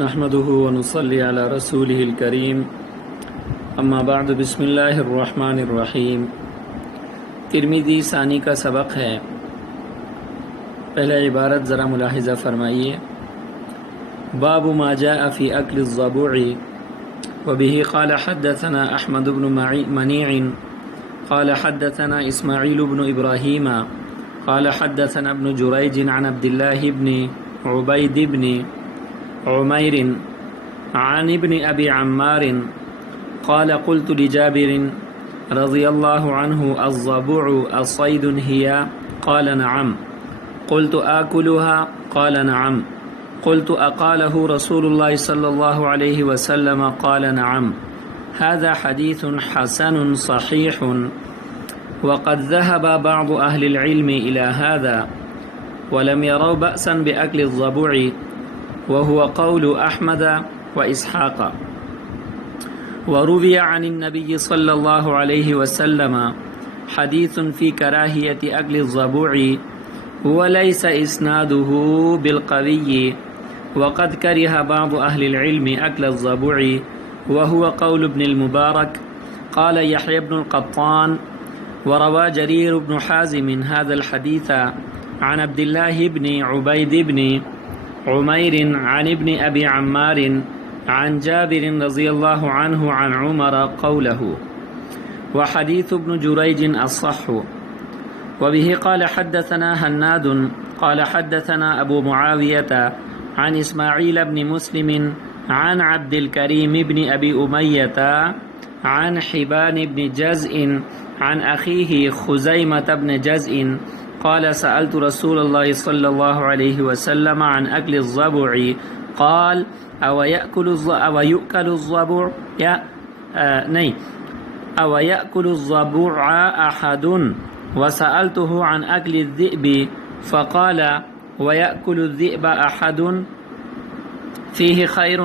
نحمده ونصلي على رسوله الكريم اما بعد بسم اللہ الرحمن الرحیم۔ ترمذی ثانی کا سبق ہے۔ پہلا عبارت ذرا ملاحظہ فرمائیے۔ باب ما جاء في اكل الضبوع وبه قال حدثنا احمد بن منيع قال حدثنا اسماعيل بن ابراهيم قال حدثنا ابن جريج عن عبد الله بن عبيد بن عمير عن ابن ابي عمار قال قلت لجابر رضي الله عنه الضبوع الصيد هي؟ قال نعم. قلت آكلها؟ قال نعم. قلت أقاله رسول الله صلى الله عليه وسلم؟ قال نعم. هذا حديث حسن صحيح وقد ذهب بعض أهل العلم إلى هذا ولم يروا بأسا بأكل الضبوع وهو قول أحمد وإسحاق. وروي عن النبي صلى الله عليه وسلم حديث في كراهية أكل الضبوع وليس إسناده بالقوي وقد كره بعض أهل العلم أكل الضبوع وهو قول ابن المبارك. قال يحيى بن القطان وروى جرير بن حازم هذا الحديث عن عبد الله بن عبيد بن عمير عن ابن أبي عمار عن جابر رضي الله عنه عن عمر قوله. وحديث ابن جريج الصح. وبه قال حدثنا هناد قال حدثنا أبو معاوية عن إسماعيل بن مسلم عن عبد الكريم بن أبي أمية عن حبان بن جزء عن أخيه خزيمة بن جزء قال سألت رسول الله صلى الله عليه وسلم عن أكل الضبع قال أو يأكل الضبع أو يأكل الضبع أحد وسألته عن أكل الذئب فقال ويأكل الذئب أحد فيه خير.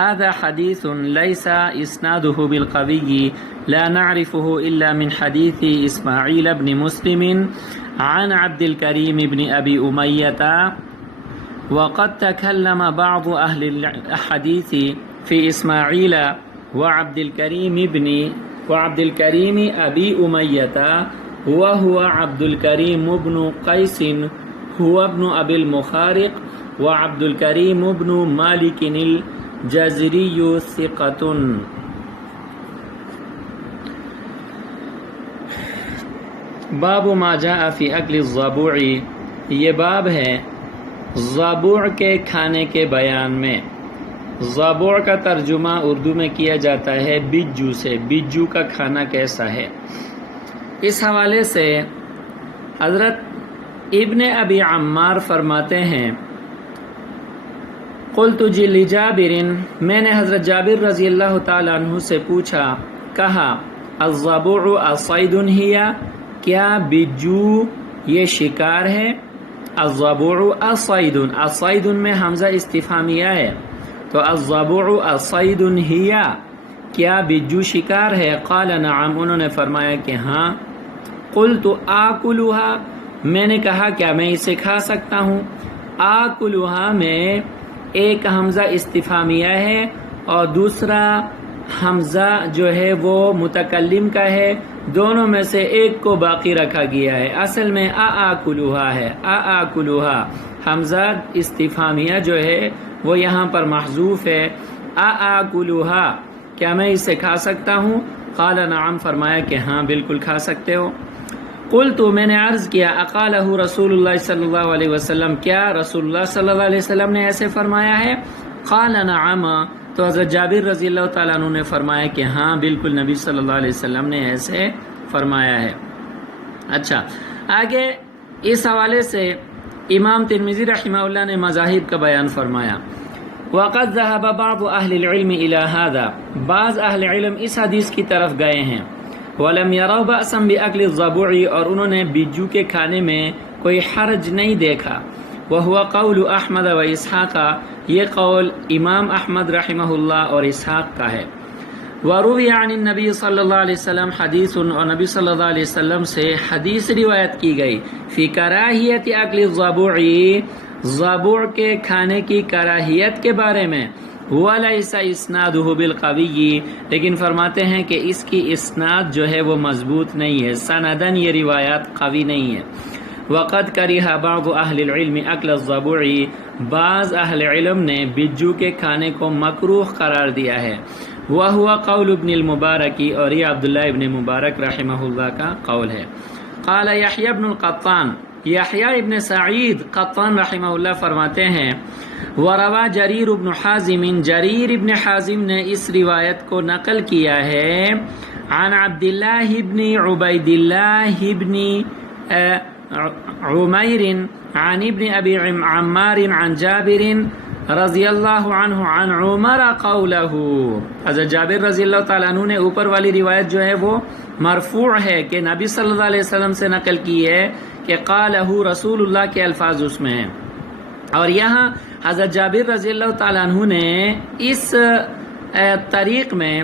هذا حديث ليس إسناده بالقوي لا نعرفه إلا من حديث إسماعيل بن مسلم عن عبد الكريم بن أبي أمية. وقد تكلم بعض أهل الحديث في إسماعيل وعبد الكريم أبي أمية وهو عبد الكريم بن قيس هو ابن أبي المخارق وعبد الكريم بن مالك الجزري ثقة. باب ما جاء في أكل الضبوع، یہ باب ہے ضبوع کے کھانے کے بیان میں۔ ضبوع کا ترجمہ اردو میں کیا جاتا ہے بجو سے، بجو کا کھانا کیسا ہے۔ اس حوالے سے حضرت ابن ابی عمار فرماتے ہیں قلت لجابر، میں نے حضرت جابر رضی اللہ تعالیٰ عنہ سے پوچھا، کہا الضبوع الصید ہی؟ کیا بجو یہ شکار ہے؟ الضبوع الصید، الصید میں حمزہ استفہامیہ ہے، تو الضبوع الصید ہی، کیا بجو شکار ہے؟ قال نعم، انہوں نے فرمایا کہ ہاں۔ قلت آکلها، میں نے کہا کیا میں اسے کھا سکتا ہوں؟ آکلها میں ایک حمزہ استفہامیہ ہے اور دوسرا حمزہ جو ہے وہ متکلم کا ہے، دونوں میں سے ایک کو باقی رکھا گیا ہے۔ اصل میں آکلها ہے، آکلها، حمزہ استفہامیہ جو ہے وہ یہاں پر محذوف ہے۔ آکلها، کیا میں اسے کھا سکتا ہوں؟ قال نعم، فرمایا کہ ہاں بالکل کھا سکتے ہو۔ قلت، میں نے عرض کیا، اقالہ رسول اللہ صلی اللہ علیہ وسلم، کیا رسول اللہ صلی اللہ علیہ وسلم نے ایسے فرمایا ہے؟ قال نعم، تو حضرت جابر رضی اللہ تعالیٰ عنہ نے فرمایا کہ ہاں بالکل نبی صلی اللہ علیہ وسلم نے ایسے فرمایا ہے۔ اچھا، آگے اس حوالے سے امام ترمذی رحمہ اللہ نے مذاہب کا بیان فرمایا۔ وقد ذهب بعض اہل العلم الى هذا، بعض اہل علم اس حدیث کی طرف گئے ہیں۔ ولم يروا بأسا بأكل الضبوع، اور انہوں نے بجو کے کھانے میں کوئی حرج نہیں دیکھا۔ وهو قول احمد و اسحاق، یہ قول امام احمد رحمہ اللہ اور اسحاق کا ہے۔ وروی عن النبی صلی اللہ علیہ وسلم حدیث، اور نبی صلی اللہ علیہ وسلم سے حدیث روایت کی گئی فی کراہیت اکل الضبوع، ضبع کے کھانے کی کراہیت کے بارے میں، وَلَيْسَ إِسْنَادُهُ بِالْقَوِيِّ، لیکن فرماتے ہیں کہ اس کی اسناد جو ہے وہ مضبوط نہیں ہے، سندن یہ روایات قوی نہیں ہے۔ وَقَدْ كَرِهَ بَعْضُ أَهْلِ الْعِلْمِ أَكْلَ الضَّبُعِ، بعض اہل علم نے بجو کے کھانے کو مکروہ قرار دیا ہے۔ وَهُوَ قَوْلُ ابن المبارک، اور یہ عبداللہ ابن مبارک رحمہ اللہ کا قول ہے۔ قال یحییٰ ابن القطان، یحییٰ ابن سعید قطان رحمہ اللہ فرماتے ہیں، وَرَوَى جریر ابن حازم، جریر ابن حازم نے اس روایت کو نقل کیا ہے، عن عبداللہ ابن عبید اللہ ابن عمیر عن ابن ابی عمار عن جابر رضی اللہ عنہ عن عمر قولہ، حضرت جابر رضی اللہ تعالیٰ عنہ نے اوپر والی روایت جو ہے وہ مرفوع ہے کہ نبی صلی اللہ علیہ وسلم سے نقل کی ہے کہ قالہ رسول اللہ کے الفاظ اس میں ہیں، اور یہاں حضرت جابر رضی اللہ تعالیٰ عنہ نے اس طریق میں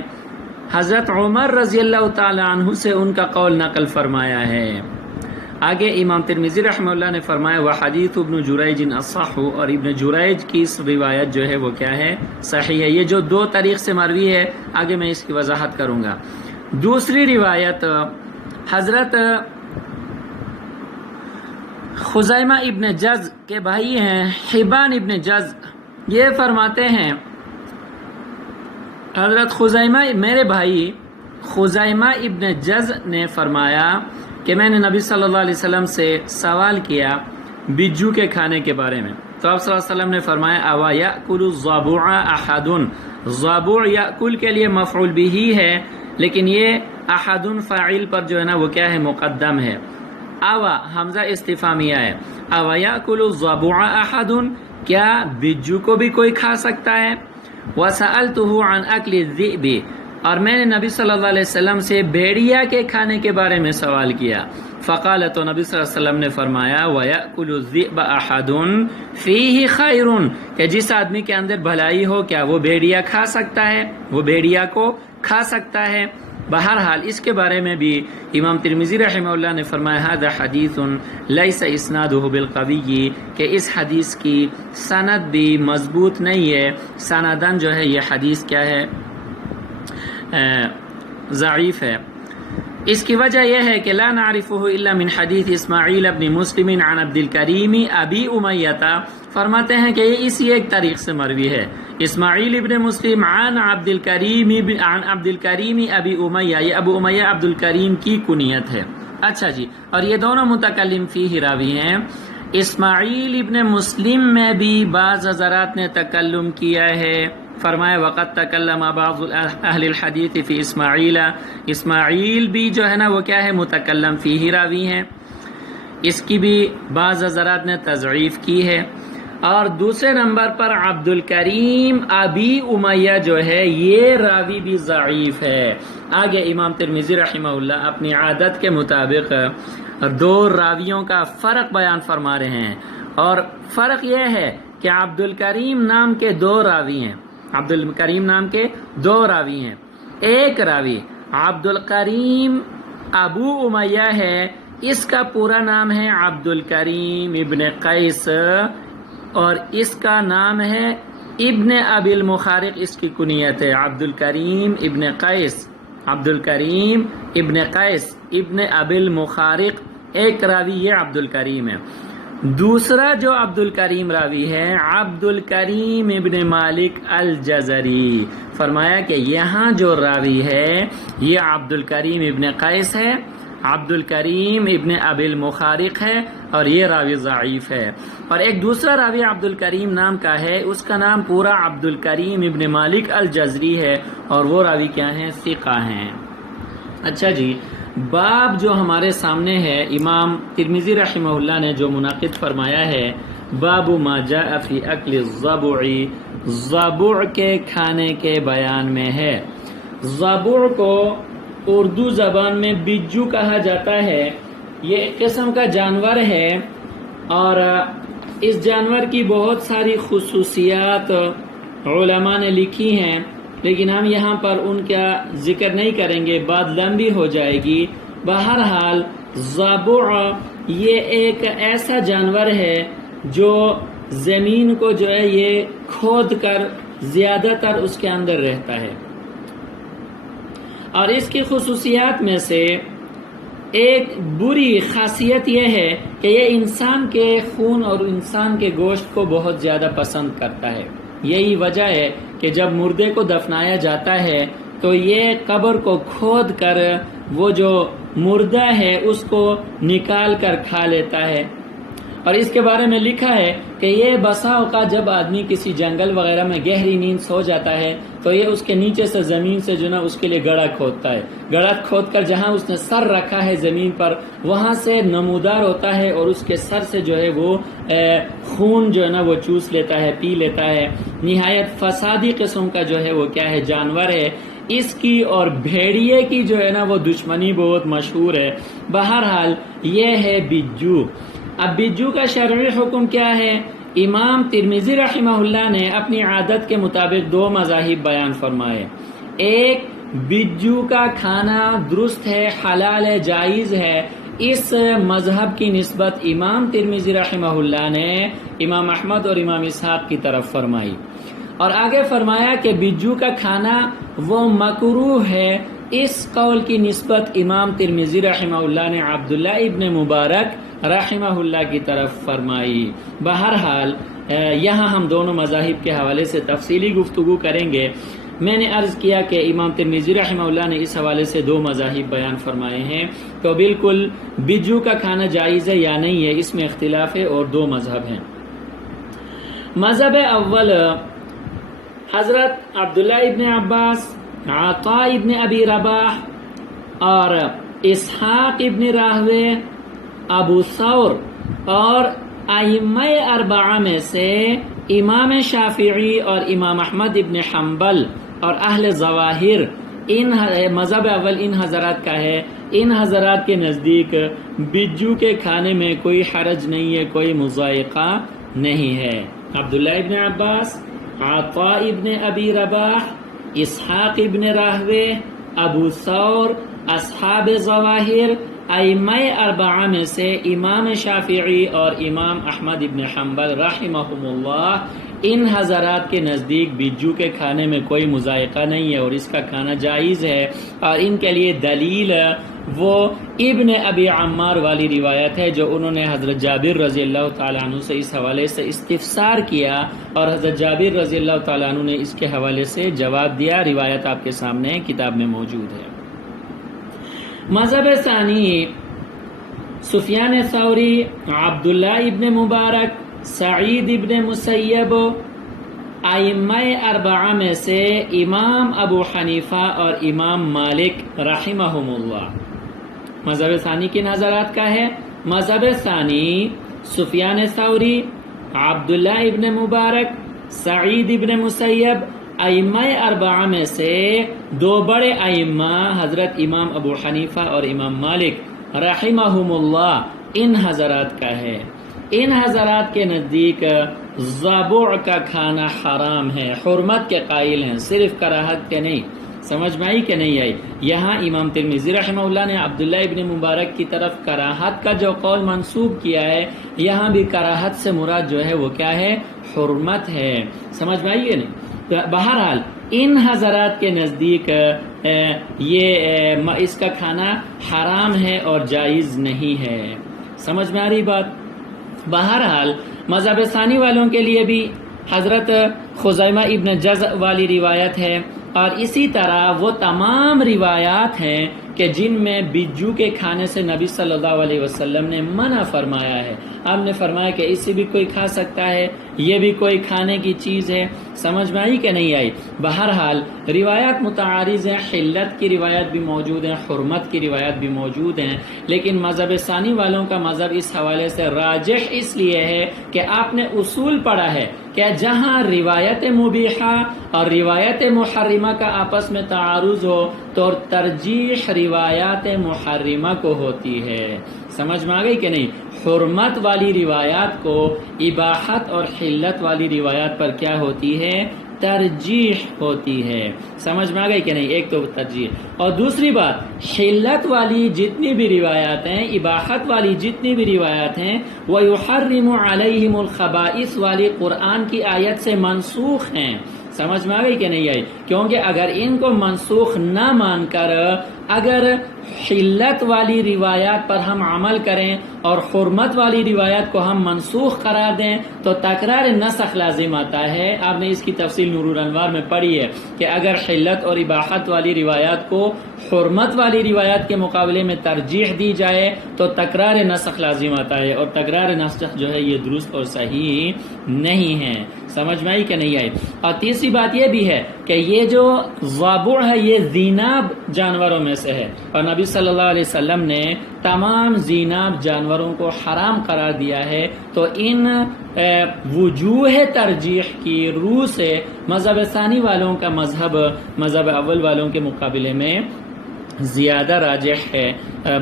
حضرت عمر رضی اللہ تعالیٰ عنہ سے ان کا قول نقل فرمایا ہے۔ آگے امام ترمذی رحمہ اللہ نے فرمایا وحدیث ابن جریج اصح، اور ابن جریج کی اس روایت جو ہے وہ کیا ہے؟ صحیح ہے۔ یہ جو دو طریق سے مروی ہے، آگے میں اس کی وضاحت کروں گا۔ دوسری روایت حضرت خزیمہ ابن جز کے بھائی ہیں حبان ابن جز، یہ فرماتے ہیں حضرت خزیمہ میرے بھائی خزیمہ ابن جز نے فرمایا کہ میں نے نبی صلی اللہ علیہ وسلم سے سوال کیا بجو کے کھانے کے بارے میں، تو آپ صلی اللہ علیہ وسلم نے فرمایا اوا یأکل الضبع احد، ضبع یأکل کے لیے مفعول بھی ہے، لیکن یہ احد فاعل پر جو ہے نا وہ کیا ہے؟ مقدم ہے۔ اوا حمزہ استفہامیہ ہے، اوا یأکل الضبع احد، کیا بجو کو بھی کوئی کھا سکتا ہے؟ وسألته عن اکل الذئب، اور میں نے نبی صلی اللہ علیہ وسلم سے بھیڑیا کے کھانے کے بارے میں سوال کیا، فقال، تو نبی صلی اللہ علیہ وسلم نے فرمایا وَيَأْكُلُ الذِّئْبَ أَحَدٌ فِيهِ خَيْرٌ، کہ جس آدمی کے اندر بھلائی ہو کیا وہ بھیڑیا کھا سکتا ہے؟ وہ بھیڑیا کو کھا سکتا ہے۔ بہرحال اس کے بارے میں بھی امام ترمذی رحمہ اللہ نے فرمایا ھذا حدیث لیس اسنادہ بالقوی، کہ اس حدیث کی سند بھی مضبوط نہیں ہے، سندن جو ہے یہ حدیث کیا ہے؟ ضعیف ہے۔ اس کی وجہ یہ ہے کہ لا نعرفہ الا من حدیث اسماعیل ابن مسلم عن عبد الکریم ابی امیہ، فرماتے ہیں کہ یہ اسی ایک طریق سے مروی ہے، اسماعیل ابن مسلم عن عبد الکریم ابی امیہ، یہ ابو امیہ عبد الکریم کی کنیت ہے۔ اچھا جی، اور یہ دونوں متکلم فیہ راوی ہیں۔ اسماعیل ابن مسلم میں بھی بعض حضرات نے تکلم کیا ہے، فرمایا وقت تکلم بعض اہل الحدیث فی اسماعیل، اسماعیل بھی جو ہے نا وہ کیا ہے؟ متکلم فیہ راوی ہیں، اس کی بھی بعض حضرات نے تضعیف کی ہے۔ اور دوسرے نمبر پر عبد الکریم ابی امیہ جو ہے یہ راوی بھی ضعیف ہے۔ آگے امام ترمذی رحمہ اللہ اپنی عادت کے مطابق دو راویوں کا فرق بیان فرما رہے ہیں، اور فرق یہ ہے کہ عبد الکریم نام کے دو راوی ہیں، عبد الکریم نام کے دو راوی ہیں، ایک راوی عبد الکریم ابو امیہ ہے، اس کا پورا نام ہے عبد الکریم ابن قیس، اور اس کا نام ہے ابن ابی المخارق، اس کی کنیت ہے عبد الکریم ابن قیس، عبد الکریم ابن قیس ابن ابی المخارق، ایک راوی یہ عبد الکریم ہے۔ دوسرا جو عبد الکریم راوی ہے عبد الکریم ابن مالک الجزری، فرمایا کہ یہاں جو راوی ہے یہ عبد الکریم ابن قیس ہے، عبد الکریم ابن ابی المخارق ہے، اور یہ راوی ضعیف ہے۔ اور ایک دوسرا راوی عبد الکریم نام کا ہے، اس کا نام پورا عبد الکریم ابن مالک الجزری ہے، اور وہ راوی کیا ہیں؟ ثقہ ہیں۔ اچھا جی، باب جو ہمارے سامنے ہے امام ترمذی رحمہ اللہ نے جو منعقد فرمایا ہے، باب ما جاء فی اکل الضبع، ضبع کے کھانے کے بیان میں ہے۔ ضبع کو اردو زبان میں بجو کہا جاتا ہے، یہ ایک قسم کا جانور ہے، اور اس جانور کی بہت ساری خصوصیات علماء نے لکھی ہیں، لیکن ہم یہاں پر ان کا ذکر نہیں کریں گے، بات لمبی ہو جائے گی۔ بہرحال ضبع یہ ایک ایسا جانور ہے جو زمین کو جو ہے یہ کھود کر زیادہ تر اس کے اندر رہتا ہے. اور اس کی خصوصیات میں سے ایک بری خاصیت یہ ہے کہ یہ انسان کے خون اور انسان کے گوشت کو بہت زیادہ پسند کرتا ہے. یہی وجہ ہے کہ جب مردے کو دفنایا جاتا ہے تو یہ قبر کو کھود کر وہ جو مردہ ہے اس کو نکال کر کھا لیتا ہے. اور اس کے بارے میں لکھا ہے کہ یہ بسا اوقات جب آدمی کسی جنگل وغیرہ میں گہری نیند سو جاتا ہے تو یہ اس کے نیچے سے زمین سے جو نا اس کے لیے گڑھا کھودتا ہے. گڑھا کھود کر جہاں اس نے سر رکھا ہے زمین پر وہاں سے نمودار ہوتا ہے اور اس کے سر سے جو ہے وہ خون جو ہے نا وہ چوس لیتا ہے، پی لیتا ہے. نہایت فسادی قسم کا جو ہے وہ کیا ہے، جانور ہے. اس کی اور بھیڑیے کی جو ہے نا وہ دشمنی بہت مشہور ہے. بہرحال یہ ہے بجو. اب بجو کا شرعی حکم کیا ہے؟ امام ترمذی رحمہ اللہ نے اپنی عادت کے مطابق 2 مذاہب بیان فرمائے. ایک، بجو کا کھانا درست ہے، حلال ہے، جائز ہے. اس مذہب کی نسبت امام ترمذی رحمہ اللہ نے امام احمد اور امام اسحاق کی طرف فرمائی. اور آگے فرمایا کہ بجو کا کھانا وہ مکروہ ہے. اس قول کی نسبت امام ترمذی رحمہ اللہ نے عبداللہ ابن مبارک رحمہ اللہ کی طرف فرمائی. بہرحال یہاں ہم دونوں مذاہب کے حوالے سے تفصیلی گفتگو کریں گے. میں نے عرض کیا کہ امام ترمذی رحمہ اللہ نے اس حوالے سے 2 مذاہب بیان فرمائے ہیں. تو بالکل بجو کا کھانا جائز ہے یا نہیں ہے اس میں اختلاف ہے اور 2 مذہب ہیں. مذہب اول حضرت عبداللہ ابن عباس، عطاء ابن ابی رباح اور اسحاق ابن راہوے، ابو ثور اور ائمہ 4 میں سے امام شافعی اور امام احمد ابن حنبل اور اہل ظواہر، ان مذہب اول ان حضرات کا ہے. ان حضرات کے نزدیک بجو کے کھانے میں کوئی حرج نہیں ہے، کوئی مضائقہ نہیں ہے. عبداللہ ابن عباس، عطاء ابن ابی رباح، اسحاق ابن راہوے، ابو ثور، اصحاب ظواہر، ائمہ 4 میں سے امام شافعی اور امام احمد ابن حنبل رحمہم اللہ، ان حضرات کے نزدیک بجو کے کھانے میں کوئی مذائقہ نہیں ہے اور اس کا کھانا جائز ہے. اور ان کے لیے دلیل وہ ابن ابی عمار والی روایت ہے جو انہوں نے حضرت جابر رضی اللہ تعالیٰ عنہ سے اس حوالے سے استفسار کیا اور حضرت جابر رضی اللہ تعالیٰ عنہ نے اس کے حوالے سے جواب دیا. روایت آپ کے سامنے کتاب میں موجود ہے. مذہب ثانی سفیان ثوری، عبداللہ ابن مبارک، سعید ابن مسیب، ائمہ 4 میں سے امام ابو حنیفہ اور امام مالک رحمہم اللہ. مذہب ثانی کن حضرات کا ہے؟ مذہب ثانی سفیان ثوری، عبداللہ ابن مبارک، سعید ابن مسیب، ائمہ 4 میں سے 2 بڑے ائمہ حضرت امام ابو حنیفہ اور امام مالک رحمہم اللہ، ان حضرات کا ہے. ان حضرات کے نزدیک ضبع کا کھانا حرام ہے، حرمت کے قائل ہیں، صرف کراہت کے نہیں. سمجھ میں آئی کہ نہیں آئی؟ یہاں امام ترمذی رحمہ اللہ نے عبداللہ ابن مبارک کی طرف کراہت کا جو قول منسوب کیا ہے، یہاں بھی کراہت سے مراد جو ہے وہ کیا ہے؟ حرمت ہے. سمجھ میں آئی کہ نہیں؟ بہرحال ان حضرات کے نزدیک یہ اس کا کھانا حرام ہے اور جائز نہیں ہے. سمجھ میں آ رہی بات؟ بہرحال مذہب ثانی والوں کے لیے بھی حضرت خزیمہ ابن جزع والی روایت ہے اور اسی طرح وہ تمام روایات ہیں کہ جن میں بجو کے کھانے سے نبی صلی اللہ علیہ وسلم نے منع فرمایا ہے. آپ نے فرمایا کہ اس سے بھی کوئی کھا سکتا ہے، یہ بھی کوئی کھانے کی چیز ہے. سمجھ میں آئی کہ نہیں آئی؟ بہرحال روایات متعارض ہیں، حلت کی روایت بھی موجود ہیں، حرمت کی روایت بھی موجود ہیں، لیکن مذہب ثانی والوں کا مذہب اس حوالے سے راجح اس لیے ہے کہ آپ نے اصول پڑھا ہے کہ جہاں روایت مبیحہ اور روایت محرمہ کا آپس میں تعارض ہو تو ترجیح روایات محرمہ کو ہوتی ہے. سمجھ میں آ گئی کہ نہیں؟ حرمت والی روایات کو اباحت اور حلت والی روایات پر کیا ہوتی ہے؟ ترجیح ہوتی ہے. سمجھ میں آ گئی کہ نہیں؟ ایک تو ترجیح، اور دوسری بات حلت والی جتنی بھی روایات ہیں، اباحت والی جتنی بھی روایات ہیں، وَيُحَرِّمُ عَلَيْهِمُ الْخَبَائِث والی قرآن کی آیت سے منسوخ ہیں. سمجھ میں آ گئی کہ نہیں آئی؟ کیونکہ اگر ان کو منسوخ نہ مان کر اگر حلت والی روایات پر ہم عمل کریں اور حرمت والی روایات کو ہم منسوخ قرار دیں تو تکرار نسخ لازم آتا ہے. آپ نے اس کی تفصیل نور الانوار میں پڑھی ہے کہ اگر حلت اور اباحت والی روایات کو حرمت والی روایات کے مقابلے میں ترجیح دی جائے تو تکرار نسخ لازم آتا ہے، اور تکرار نسخ جو ہے یہ درست اور صحیح نہیں ہے. سمجھ میں آئی کہ نہیں آئی؟ اور تیسری بات یہ بھی ہے کہ یہ جو ضبع ہے یہ زیناب جانوروں میں سے ہے، اور نبی صلی اللہ علیہ وسلم نے تمام زیناب جانوروں کو حرام قرار دیا ہے. تو ان وجوہ ترجیح کی روح سے مذہب ثانی والوں کا مذہب اول والوں کے مقابلے میں زیادہ راجح ہے.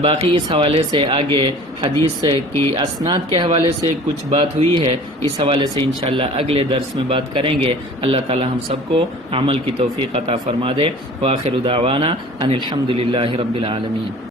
باقی اس حوالے سے آگے حدیث کی اسناد کے حوالے سے کچھ بات ہوئی ہے، اس حوالے سے انشاءاللہ اگلے درس میں بات کریں گے. اللہ تعالی ہم سب کو عمل کی توفیق عطا فرما دے. وآخر دعوانا ان الحمدللہ رب العالمین.